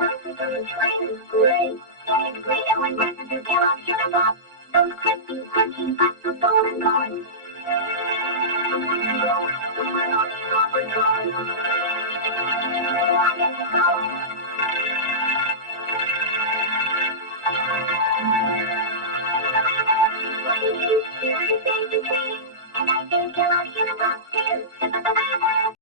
buses on the train. Great, and it's great, and when breakfast is Kellogg's Sugar Pop. Those crispy, crunchy, fast, so full and fun.